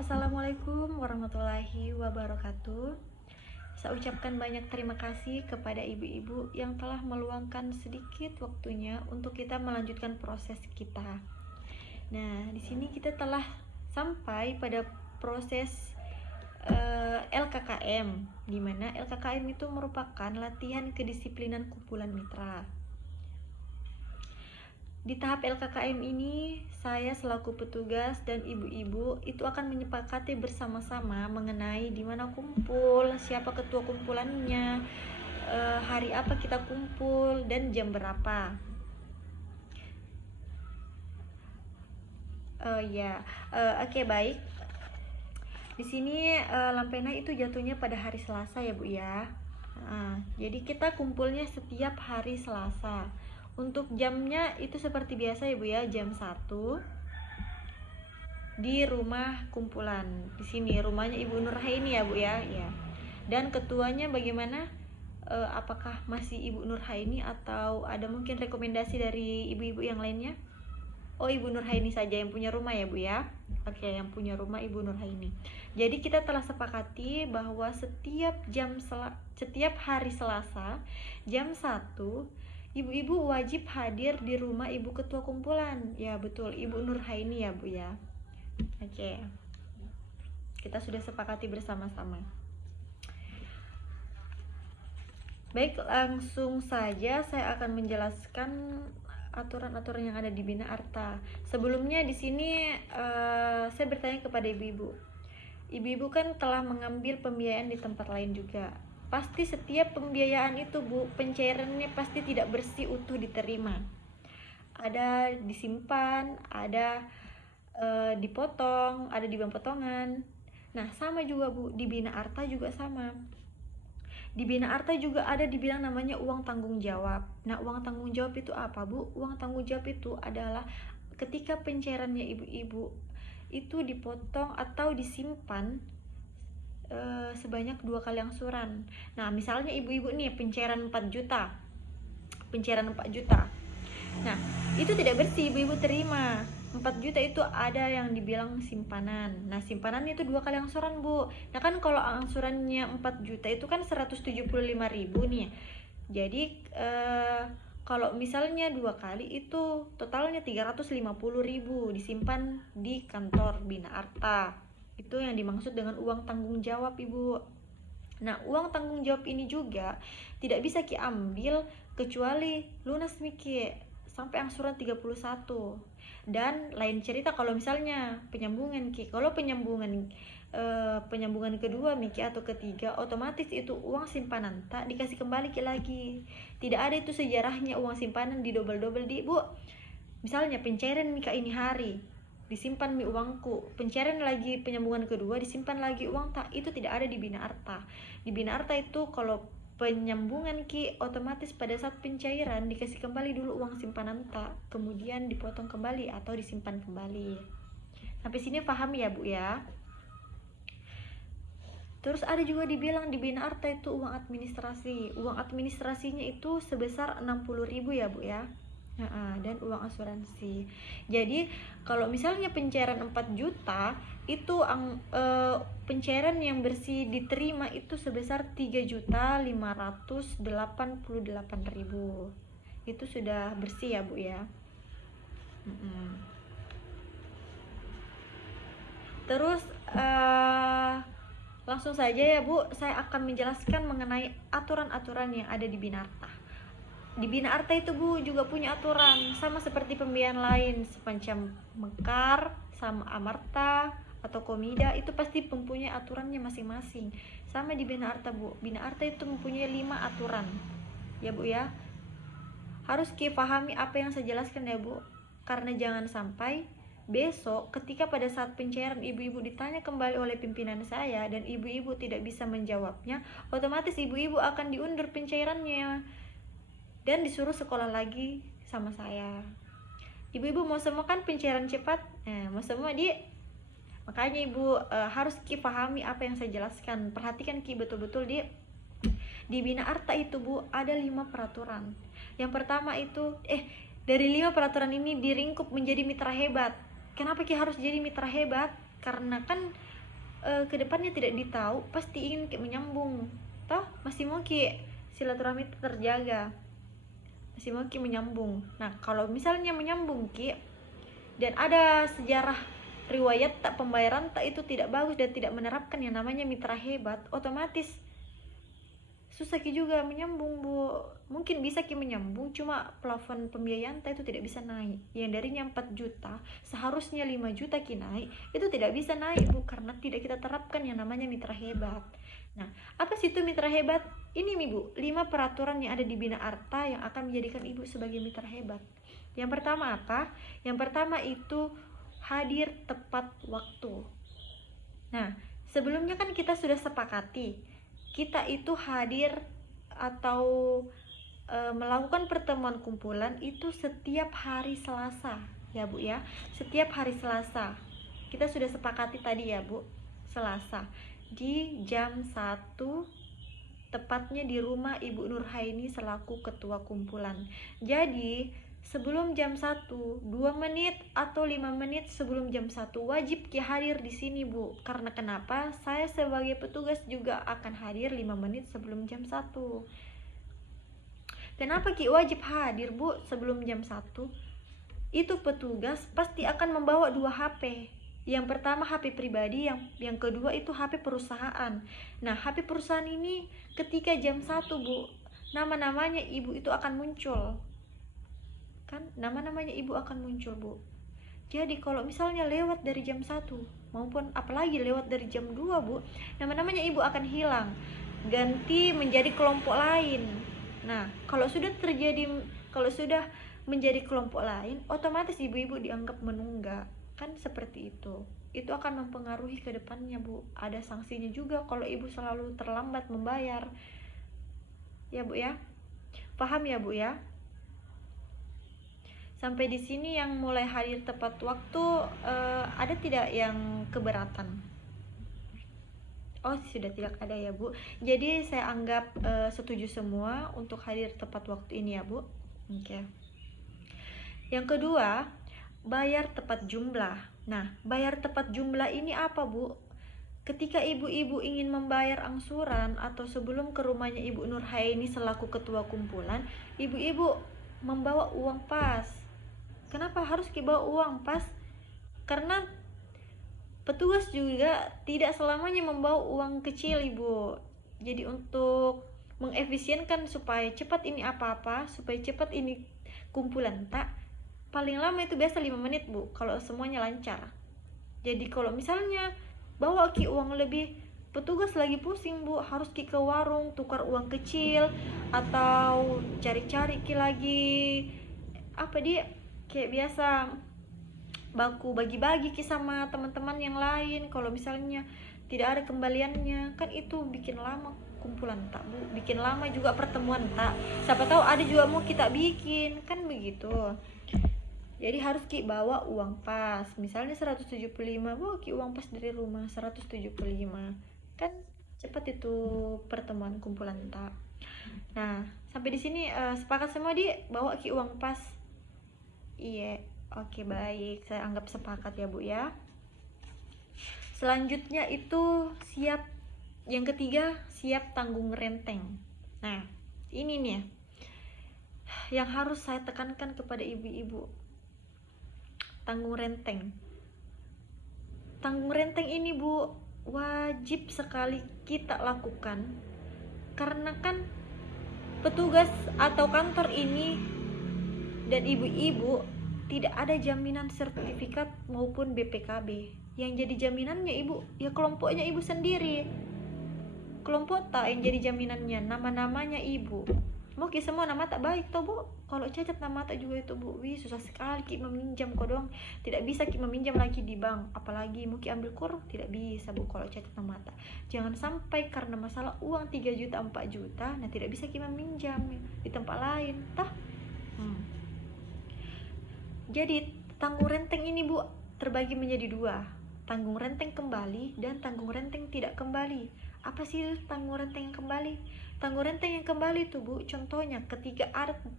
Assalamualaikum warahmatullahi wabarakatuh. Saya ucapkan banyak terima kasih kepada ibu-ibu yang telah meluangkan sedikit waktunya untuk kita melanjutkan proses kita. Nah, di sini kita telah sampai pada proses LKKM, di mana LKKM itu merupakan latihan kedisiplinan kumpulan mitra. Di tahap LKKM ini, saya selaku petugas dan ibu-ibu itu akan menyepakati bersama-sama mengenai di mana kumpul, siapa ketua kumpulannya, hari apa kita kumpul, dan jam berapa. Oke, baik. Di sini Lampena itu jatuhnya pada hari Selasa ya Bu ya. Jadi kita kumpulnya setiap hari Selasa. Untuk jamnya itu seperti biasa ya Bu ya, jam 1 di rumah kumpulan. Di sini rumahnya Ibu Nurhaini ya Bu ya. Ya. Dan ketuanya bagaimana? Apakah masih Ibu Nurhaini atau ada mungkin rekomendasi dari ibu-ibu yang lainnya? Oh, Ibu Nurhaini saja yang punya rumah ya Bu ya. Oke, yang punya rumah Ibu Nurhaini. Jadi kita telah sepakati bahwa setiap hari Selasa jam 1 ibu-ibu wajib hadir di rumah Ibu Ketua Kumpulan. Ya betul, Ibu Nurhaini ya Bu ya. Oke. Kita sudah sepakati bersama-sama. Baik, langsung saja saya akan menjelaskan aturan-aturan yang ada di Bina Arta. Sebelumnya di sini saya bertanya kepada ibu-ibu. Ibu-ibu kan telah mengambil pembiayaan di tempat lain juga. Pasti setiap pembiayaan itu Bu, pencairannya pasti tidak bersih utuh diterima. Ada disimpan, ada dipotong, ada di bank potongan. Nah, sama juga Bu, di Bina Arta juga sama. Di Bina Arta juga ada dibilang namanya uang tanggung jawab. Nah, uang tanggung jawab itu apa Bu? Uang tanggung jawab itu adalah ketika pencairannya ibu-ibu itu dipotong atau disimpan sebanyak 2 kali angsuran. Nah, misalnya ibu-ibu nih pencairan 4 juta. Pencairan 4 juta. Nah, itu tidak bersih ibu-ibu terima. 4 juta itu ada yang dibilang simpanan. Nah, simpanannya itu 2 kali angsuran Bu. Nah kan kalau angsurannya 4 juta itu kan 175.000 nih. Jadi kalau misalnya 2 kali itu totalnya 350.000 disimpan di kantor Bina Arta. Itu yang dimaksud dengan uang tanggung jawab Ibu. Nah, uang tanggung jawab ini juga tidak bisa Ki ambil kecuali lunas Miki sampai angsuran 31. Dan lain cerita kalau misalnya penyambungan Ki. Kalau penyambungan kedua Miki atau ketiga, otomatis itu uang simpanan tak dikasih kembali Ki lagi. Tidak ada itu sejarahnya uang simpanan di double-double di Bu. Misalnya pencairan Mika ini hari disimpan mi uangku, pencairan lagi penyambungan kedua disimpan lagi uang tak, itu tidak ada di Bina Arta. Di Bina Arta itu kalau penyambungan Ki otomatis pada saat pencairan dikasih kembali dulu uang simpanan tak, kemudian dipotong kembali atau disimpan kembali. Sampai sini paham ya Bu ya? Terus ada juga dibilang di Bina Arta itu uang administrasi. Uang administrasinya itu sebesar 60.000 ya Bu ya. Dan uang asuransi. Jadi kalau misalnya pencairan 4 juta itu pencairan yang bersih diterima itu sebesar 3.588.000. Itu sudah bersih ya Bu ya. Terus langsung saja ya Bu, saya akan menjelaskan mengenai aturan-aturan yang ada di Bina Arta. Di Bina Arta itu Bu juga punya aturan sama seperti pembiayaan lain, semacam Mekar sama Amarta atau Komida, itu pasti mempunyai aturannya masing-masing. Sama di Bina Arta Bu, Bina Arta itu mempunyai 5 aturan ya Bu ya. Harus pahami apa yang saya jelaskan ya Bu, karena jangan sampai besok ketika pada saat pencairan ibu-ibu ditanya kembali oleh pimpinan saya dan ibu-ibu tidak bisa menjawabnya, otomatis ibu-ibu akan diundur pencairannya dan disuruh sekolah lagi sama saya. Ibu-ibu mau semua kan pencairan cepat, mau semua makanya Ibu harus pahami apa yang saya jelaskan. Perhatikan betul-betul di Bina Arta itu Bu ada 5 peraturan. Yang pertama itu dari 5 peraturan ini diringkup menjadi mitra hebat. Kenapa harus jadi mitra hebat? Karena kan kedepannya tidak ditahu, pasti ingin kayak menyambung, toh masih mau kayak silaturahmi terjaga, masih mau kayak menyambung. Nah kalau misalnya menyambung ki dan ada sejarah riwayat tak pembayaran tak itu tidak bagus dan tidak menerapkan yang namanya mitra hebat, otomatis susah ki juga menyambung bu. Mungkin bisa ki menyambung, cuma plafon pembiayaan tak itu tidak bisa naik, yang darinya 4 juta seharusnya 5 juta ki naik, itu tidak bisa naik bu, karena tidak kita terapkan yang namanya mitra hebat. Nah apa sih itu mitra hebat? Ini nih bu, 5 peraturan yang ada di Bina Arta yang akan menjadikan ibu sebagai mitra hebat. Yang pertama apa? Yang pertama itu hadir tepat waktu. Nah, sebelumnya kan kita sudah sepakati, kita itu hadir atau melakukan pertemuan kumpulan itu setiap hari Selasa, ya Bu ya. Setiap hari Selasa. Kita sudah sepakati tadi ya Bu, Selasa di jam 1, tepatnya di rumah Ibu Nurhaini selaku ketua kumpulan. Jadi sebelum jam 1, 2 menit atau 5 menit sebelum jam 1 wajib ki hadir di sini Bu. Karena kenapa? Saya sebagai petugas juga akan hadir 5 menit sebelum jam 1. Kenapa ki wajib hadir Bu sebelum jam 1? Itu petugas pasti akan membawa 2 HP. Yang pertama HP pribadi, yang kedua itu HP perusahaan. Nah, HP perusahaan ini ketika jam 1 Bu, nama-namanya ibu itu akan muncul. Kan nama-namanya ibu akan muncul Bu. Jadi kalau misalnya lewat dari jam 1 maupun apalagi lewat dari jam 2 Bu, nama-namanya ibu akan hilang, ganti menjadi kelompok lain. Nah kalau sudah menjadi kelompok lain, otomatis ibu-ibu dianggap menunggak, kan seperti itu. Itu akan mempengaruhi ke depannya Bu. Ada sanksinya juga kalau ibu selalu terlambat membayar. Ya Bu ya. Paham ya Bu ya? Sampai di sini yang mulai hadir tepat waktu, ada tidak yang keberatan? Oh, sudah tidak ada ya Bu. Jadi saya anggap setuju semua untuk hadir tepat waktu ini ya Bu. Oke. Yang kedua, bayar tepat jumlah. Nah, bayar tepat jumlah ini apa Bu? Ketika ibu-ibu ingin membayar angsuran atau sebelum ke rumahnya Ibu Nurhaini selaku ketua kumpulan, ibu-ibu membawa uang pas. Kenapa harus bawa uang pas? Karena petugas juga tidak selamanya membawa uang kecil Ibu. Jadi untuk mengefisienkan supaya cepat ini apa-apa, supaya cepat ini kumpulan tak, paling lama itu biasa 5 menit Bu, kalau semuanya lancar. Jadi kalau misalnya bawa ki uang lebih, petugas lagi pusing Bu, harus ki ke warung tukar uang kecil atau cari-cari ki lagi apa dia kayak biasa baku bagi-bagi ki sama teman-teman yang lain. Kalau misalnya tidak ada kembaliannya, kan itu bikin lama kumpulan tak Bu, bikin lama juga pertemuan tak. Siapa tahu ada juga mau kita bikin, kan begitu. Jadi harus ki bawa uang pas. Misalnya 175, bawa ki uang pas dari rumah 175. Kan cepat itu pertemuan kumpulan tak. Nah, sampai di sini sepakat semua di bawa ki uang pas. Iya. Oke baik, saya anggap sepakat ya Bu ya. Selanjutnya itu siap, yang ketiga siap tanggung renteng. Nah ini nih yang harus saya tekankan kepada ibu-ibu. Tanggung renteng. Tanggung renteng ini Bu wajib sekali kita lakukan, karena kan petugas atau kantor ini dan ibu-ibu tidak ada jaminan sertifikat maupun BPKB. Yang jadi jaminannya ibu, ya kelompoknya ibu sendiri. Kelompok tak yang jadi jaminannya, nama-namanya ibu. Mau ki semua nama tak baik toh Bu. Kalau cacat nama tak juga itu Bu. Wih susah sekali ki meminjam kodong. Tidak bisa ki meminjam lagi di bank. Apalagi mau ki ambil kur, tidak bisa Bu kalau cacat nama tak. Jangan sampai karena masalah uang 3 juta 4 juta, nah tidak bisa ki meminjam di tempat lain. Tah. Jadi tanggung renteng ini Bu terbagi menjadi 2, tanggung renteng kembali dan tanggung renteng tidak kembali. Apa sih tanggung renteng yang kembali? Tanggung renteng yang kembali itu Bu, contohnya ketika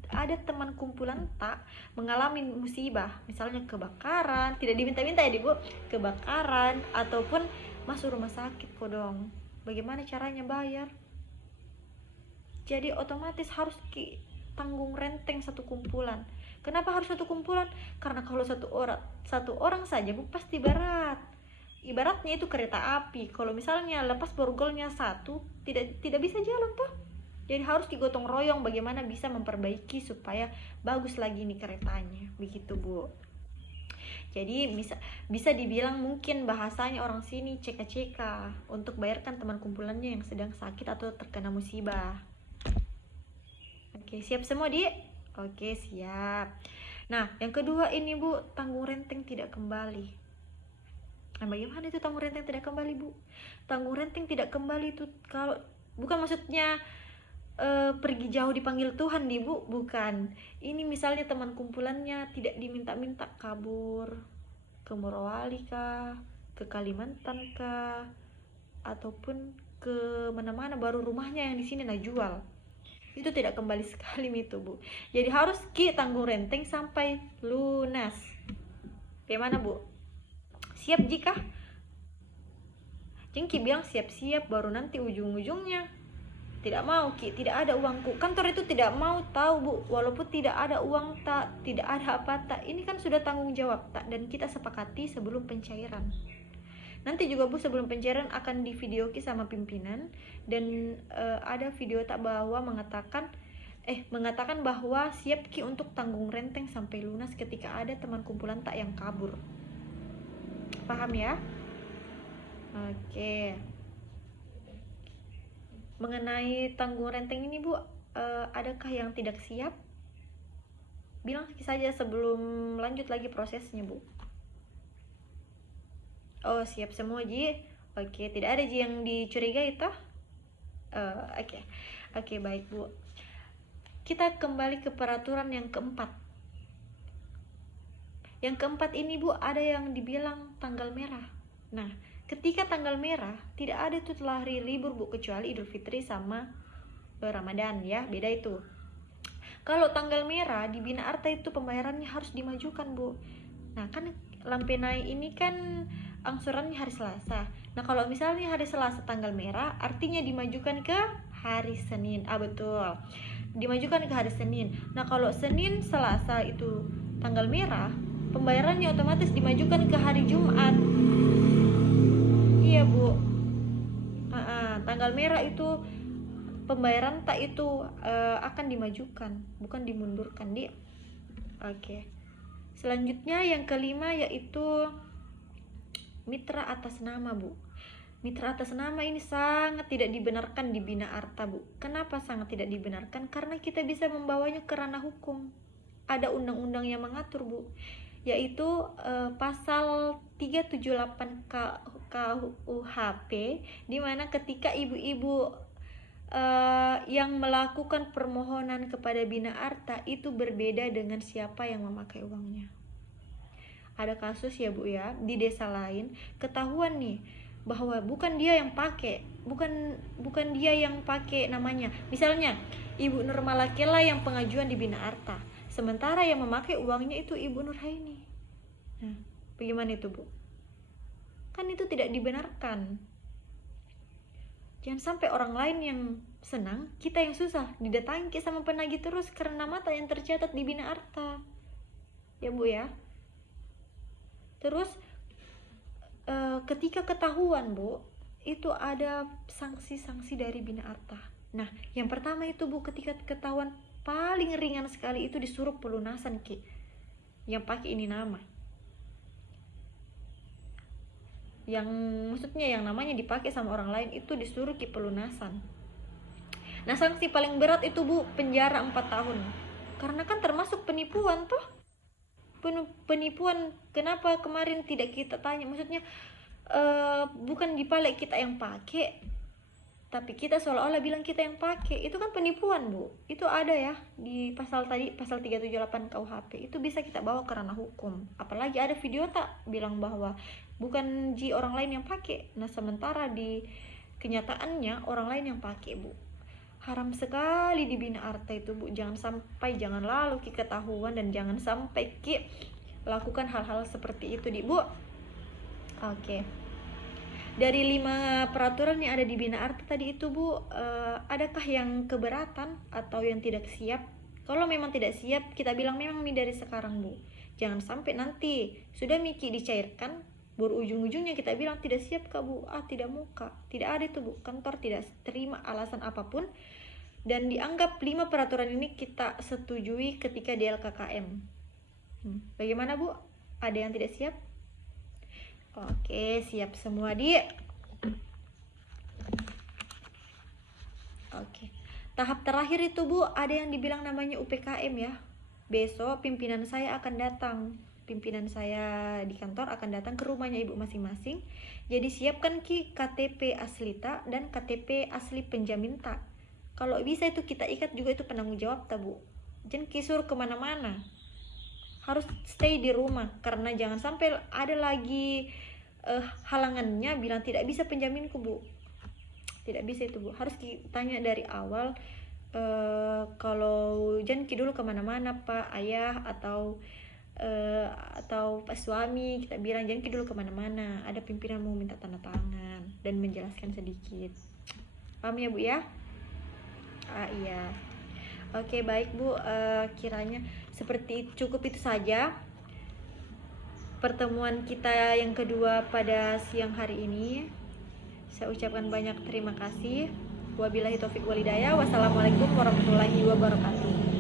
ada teman kumpulan tak mengalami musibah, misalnya kebakaran, tidak diminta-minta ya Bu, kebakaran ataupun masuk rumah sakit kok dong. Bagaimana caranya bayar? Jadi otomatis harus tanggung renteng satu kumpulan. Kenapa harus satu kumpulan? Karena kalau satu orang saja bu pasti berat. Ibaratnya itu kereta api, kalau misalnya lepas borgolnya satu, tidak bisa jalan tuh. Jadi harus digotong royong bagaimana bisa memperbaiki supaya bagus lagi nih keretanya, begitu bu. Jadi bisa dibilang mungkin bahasanya orang sini ceka-ceka untuk bayarkan teman kumpulannya yang sedang sakit atau terkena musibah. Oke, siap semua di? Oke, siap. Nah, yang kedua ini bu, tanggung renteng tidak kembali. Nah, bagaimana itu tanggung renteng tidak kembali bu? Tanggung renteng tidak kembali itu kalau bukan maksudnya pergi jauh dipanggil Tuhan di bu, bukan. Ini misalnya teman kumpulannya tidak diminta-minta kabur ke Morowali kah, ke Kalimantan kah, ataupun ke mana-mana baru rumahnya yang di sini nah jual. Itu tidak kembali sekali itu bu. Jadi harus tanggung renteng sampai lunas. Bagaimana bu? Siap jika? Jengki bilang siap-siap baru nanti ujung-ujungnya tidak mau tidak ada uangku. Kantor itu tidak mau tahu bu, walaupun tidak ada uang tidak ada apa tak. Ini kan sudah tanggung jawab tak, dan kita sepakati sebelum pencairan. Nanti juga bu sebelum pencairan akan divideoki sama pimpinan, dan ada video tak bahwa mengatakan bahwa siap untuk tanggung renteng sampai lunas ketika ada teman kumpulan tak yang kabur. Paham ya? Oke. Mengenai tanggung renteng ini bu, adakah yang tidak siap? Bilang saja sebelum lanjut lagi prosesnya bu. Oh siap semua ji. Oke, tidak ada ji yang dicurigai toh? Oke, baik bu. Kita kembali ke peraturan yang keempat. Yang keempat ini bu, ada yang dibilang tanggal merah. Nah, ketika tanggal merah tidak ada tuh hari libur bu, kecuali Idul Fitri sama Ramadan ya, beda itu. Kalau tanggal merah di Bina Arta itu pembayarannya harus dimajukan bu. Nah kan Lampenai ini kan angsurannya hari Selasa. Nah kalau misalnya hari Selasa tanggal merah, artinya dimajukan ke hari Senin. Betul, dimajukan ke hari Senin. Nah kalau Senin Selasa itu tanggal merah, pembayarannya otomatis dimajukan ke hari Jumat. Iya bu. Tanggal merah itu pembayaran tak itu akan dimajukan, bukan dimundurkan di. Oke. Selanjutnya yang kelima yaitu mitra atas nama bu. Mitra atas nama ini sangat tidak dibenarkan di Bina Arta bu. Kenapa sangat tidak dibenarkan? Karena kita bisa membawanya ke ranah hukum. Ada undang-undang yang mengatur bu, yaitu pasal 378 KUHP, dimana ketika ibu-ibu yang melakukan permohonan kepada Bina Arta itu berbeda dengan siapa yang memakai uangnya. Ada kasus ya bu ya, di desa lain ketahuan nih bahwa bukan dia yang pakai, bukan dia yang pakai namanya. Misalnya Ibu Nurmalakela yang pengajuan di Bina Arta, sementara yang memakai uangnya itu Ibu Nurhaini. Nah, bagaimana itu bu? Kan itu tidak dibenarkan. Jangan sampai orang lain yang senang, kita yang susah, didatangi sama penagih terus karena mata yang tercatat di Bina Arta. Ya bu ya. Terus ketika ketahuan bu, itu ada sanksi-sanksi dari Bina Arta. Nah, yang pertama itu bu, ketika ketahuan paling ringan sekali itu disuruh pelunasan yang pakai ini nama. Yang maksudnya yang namanya dipakai sama orang lain itu disuruh pelunasan. Nah, sanksi paling berat itu bu, penjara 4 tahun. Karena kan termasuk penipuan tuh. Penipuan. Kenapa kemarin tidak kita tanya? Maksudnya bukan dipalek kita yang pakai, tapi kita seolah-olah bilang kita yang pakai. Itu kan penipuan bu. Itu ada ya di pasal 378 KUHP. Itu bisa kita bawa ke ranah hukum. Apalagi ada video tak bilang bahwa bukan orang lain yang pakai. Nah sementara di kenyataannya orang lain yang pakai bu. Haram sekali di Bina Arta itu bu. Jangan lalu ketahuan, dan jangan sampai lakukan hal-hal seperti itu di bu. Oke. Dari 5 peraturan yang ada di Bina Arta tadi itu Bu, adakah yang keberatan atau yang tidak siap? Kalau memang tidak siap, kita bilang memang dari sekarang Bu. Jangan sampai nanti sudah Miki dicairkan, berujung-ujungnya kita bilang tidak siap Kak Bu, tidak mau Kak. Tidak ada itu Bu, kantor tidak terima alasan apapun. Dan dianggap 5 peraturan ini kita setujui ketika di LKKM. Bagaimana Bu? Ada yang tidak siap? Oke, siap semua Di. Oke. Tahap terakhir itu Bu, ada yang dibilang namanya UPKM ya. Besok pimpinan saya akan datang. Pimpinan saya di kantor akan datang ke rumahnya Ibu masing-masing. Jadi siapkan Ki KTP aslita dan KTP asli penjamin tak. Kalau bisa itu kita ikat juga itu penanggung jawab tak Bu. Jangan kisur kemana-mana. Harus stay di rumah karena jangan sampai ada lagi halangannya bilang tidak bisa penjaminku Bu. Tidak bisa itu Bu, harus ditanya dari awal. Kalau jangan dulu kemana-mana Pak Ayah atau Pak suami, kita bilang jangan dulu kemana-mana, ada pimpinan mau minta tanda tangan dan menjelaskan sedikit. Paham ya Bu ya? Iya. Oke baik Bu, kiranya seperti cukup itu saja pertemuan kita yang kedua pada siang hari ini. Saya ucapkan banyak terima kasih. Wabillahi taufik walhidayah. Wassalamualaikum warahmatullahi wabarakatuh.